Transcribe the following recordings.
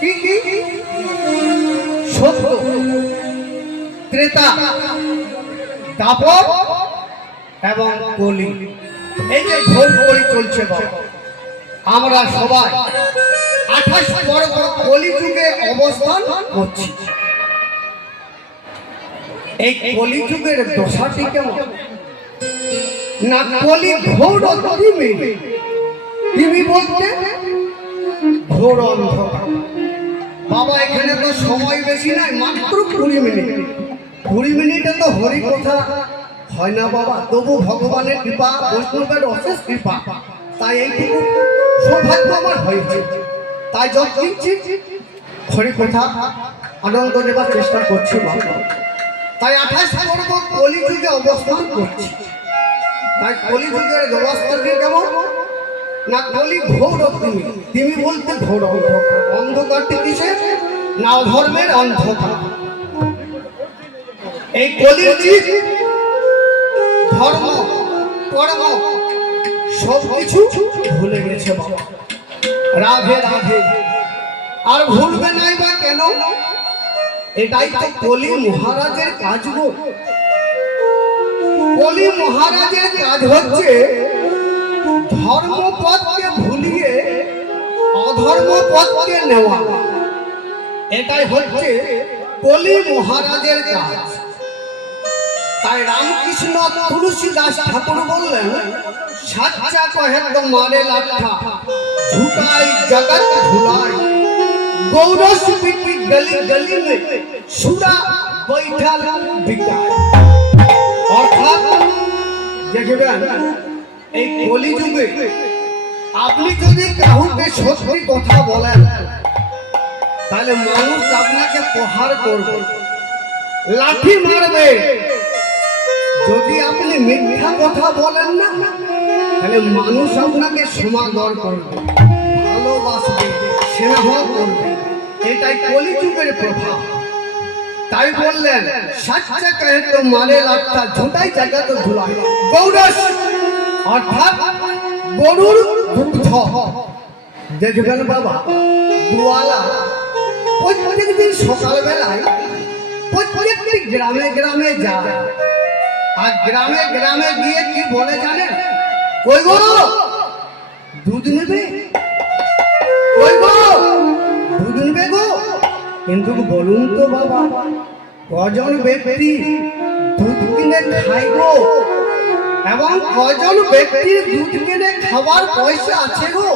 কি কি সত্য, ত্রেতা, দাপর এবং কলি, এই যে ঘোর কলি চলছে বাবা, আমরা সবাই 28 বর্গ কলিযুগে অবস্থান করছি। এই কলিযুগের দশাটি কেমন না, কলি ঘোর তিমি বলতে ঘোর অন্ধকার বাবা। এখানে তো সময় বেশি নাই, মাত্র 20 মিনিট। 20 মিনিটে তো হরি কথা হয় না বাবা, তবু ভগবানের কৃপা, বৈষ্ণবের অশেষ কৃপা, তাই এইটুকু সৌভাগ্য আমার হয়েছে। তাই যতদিন হরি কথা আনন্দ নেবার চেষ্টা করছি বাবা। তাই 28 বর্গ কলিযুগে অবস্থান করছি। তাই কলিযুগের অবস্থাটি কেমন না, কলি ঘোর তিমি বলতে ঘোর অন্ধকার। অন্ধকারটি কিসে না, অধর্মের অন্ধকার। এই কলির যুগ ধর্ম কর্ম সবকিছু ভুলে গেছে বাবা। রাধে রাধে আর ভুলবে নাই বা কেন? এটাই তো কলি মহারাজের কাজ গো। কলি মহারাজের কাজ হচ্ছে ধর্মপথকে ভুলিয়ে অধর্মপথকে নেওয়া। এটাই হচ্ছে কলি মহারাজের কাজ। তাই রামকৃষ্ণ তুলসীদাস ঠাকুর বললেন, সাচ্চা কহে তো মারে লাঠা ঝুকাই জগৎ ভুলাই, গৌরস পিটি গলি গলি মে সুরা বৈঠাল বিকায়। অর্থাৎ দেখবেন এই কলিযুগে আপনি যদি কাউকে সত্যি কথা বলেন, তাহলে মানুষ আপনাকে প্রহার করবে, লাঠি মারবে। যদি আপনি মিথ্যা কথা বলেন না, তাহলে মানুষ আপনাকে সমাদর করবে, ভালোবাসবে, স্নেহ করবে। এটাই কলিযুগের প্রভাব। তাই বললেন, সাচ্চা কহে তো মারে লাঠা ঝুটাই জায়গা তো ধুলাই, গৌরস অর্থাৎ গরুর দুগ্ধ। দেখবেন বাবা, দুয়ালা প্রত্যেকদিন সকালবেলায় প্রত্যেকটি গ্রামে গ্রামে যায়, আর গ্রামে গ্রামে গিয়ে কি বলে জানেন? কই গো দুধ নেবে, কই গো দুধ নেবে গো। কিন্তু বলুন তো বাবা, কজন ব্যক্তি দুধ কিনে খায় গো, এবং কজন ব্যক্তির দুধ কিনে খাবার পয়সা আছে গো?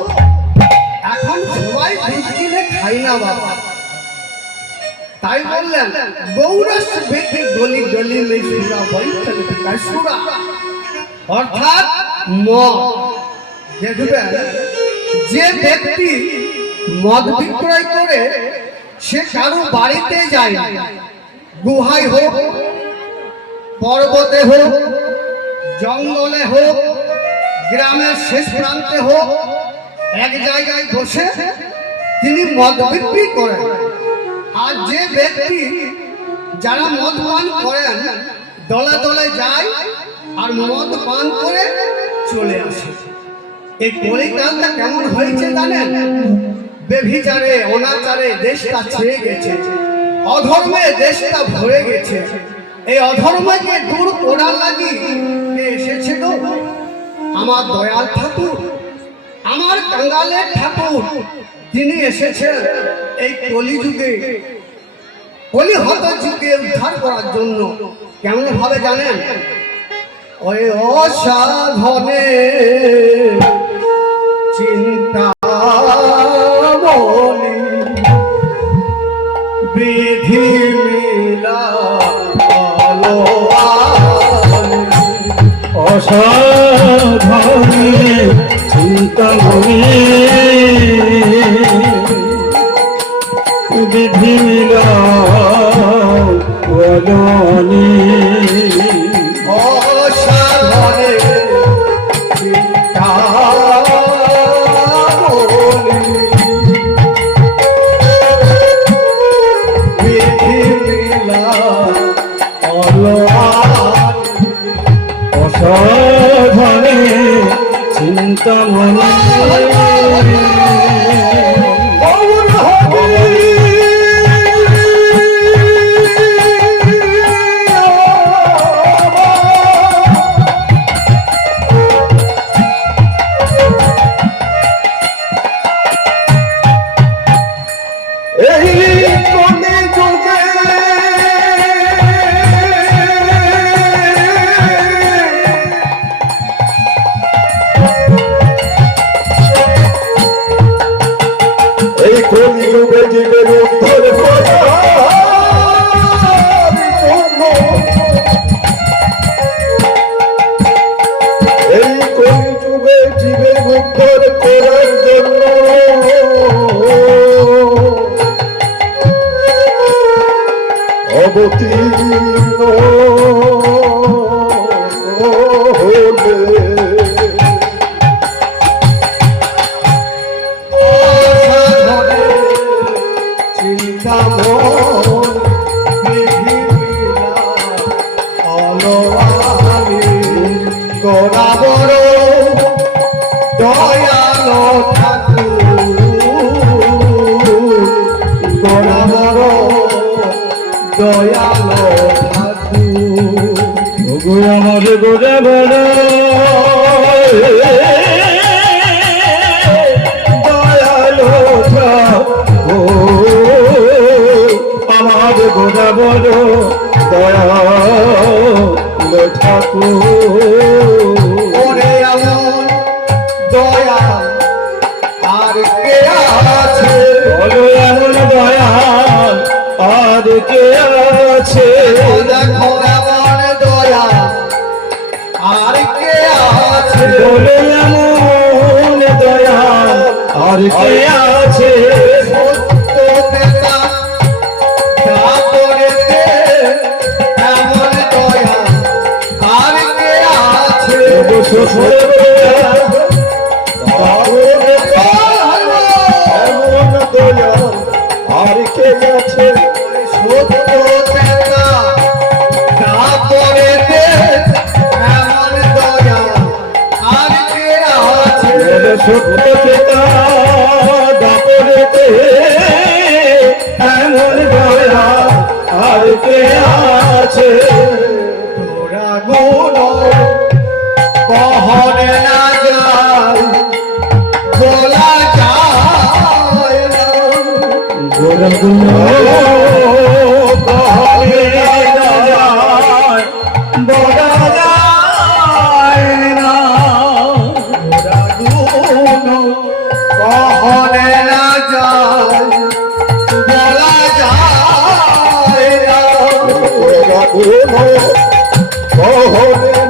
এখন সবাই দুধ কিনে খাই না বাবা। তাই বললেন, গৌরস বেটি গলি গলি মে সুরা বৈঠল বিকায় সুরা, অর্থাৎ মদ। দেখবেন যে ব্যক্তি মদ বিক্রয় করে সে কারো বাড়িতে যায়, গুহায় হোক, পর্বতে হোক, জঙ্গলে হোক, গ্রামের শেষ প্রান্তে হোক, এক জায়গায় বসে তিনি মদ বিক্রি করেন। আর যে ব্যক্তি যারা মদ পান করেন দলে দলে যায় আর মদ পান করে চলে আসে। এই কলিকালটা কেমন হয়েছে জানেন? বেভিচারে অনাচারে দেশটা ছেয়ে গেছে, অধর্মে দেশটা ভরে গেছে। এই অধর্মকে দূর করার লাগি কে এসেছে গো? আমার দয়াল ঠাকুর, আমার কাঙ্গালের ঠাকুর, তিনি এসেছেন এই কলিযুগে, কলিহত যুগে উদ্ধার করার জন্য। কেমন ভাবে জানেন? ওই অসাধনে চিন্তা বলি বিধি মিলা অসাধনে চিন্তা বলি বিধি মিলা বলনি, অসাধনে চিন্তা বলি বিধি মিলা অসাধনে চিন্তা মনে এই কলি যুগে এই কলি যুগে জীবের উদ্ধার এই কলি যুগে জীবের উদ্ধার করার জন্য অবতীর্ণ হলে চিন্তা তোরা বড় দয়ালো ঠাকুর তোরা বড় দয়ালো ঠাকুর ওগো আমার গোরে বড় দয়ালো ঠাকুর আমার গোরে বড় দয়ালো ঠাকুর ওরে এমন দয়া আর কে আছে বলো এমন দয়াল আর কে আছে ও দেখো এমন দয়া আর কে আছে বলো এমন দয়াল আর কে আছে সত্য নেতা তারপরেতে এমন দয়া আর কে আছে ওগো শ্বশুর দয়াল এমন দয়াল আর কে আছে সত্য নেতা তারপরেতে এমন দয়া আর কে আছে বলো সত্য চেতা দাপরেতে এমন দয়াল আর কে আছে তোরা গুণ কহনে না যায় বলা যায় না গোরগুলো কহলে না যায় বলা যায় না তোরা গুণ কহনে না যায় বলা যায় না গোরগুলো কহলে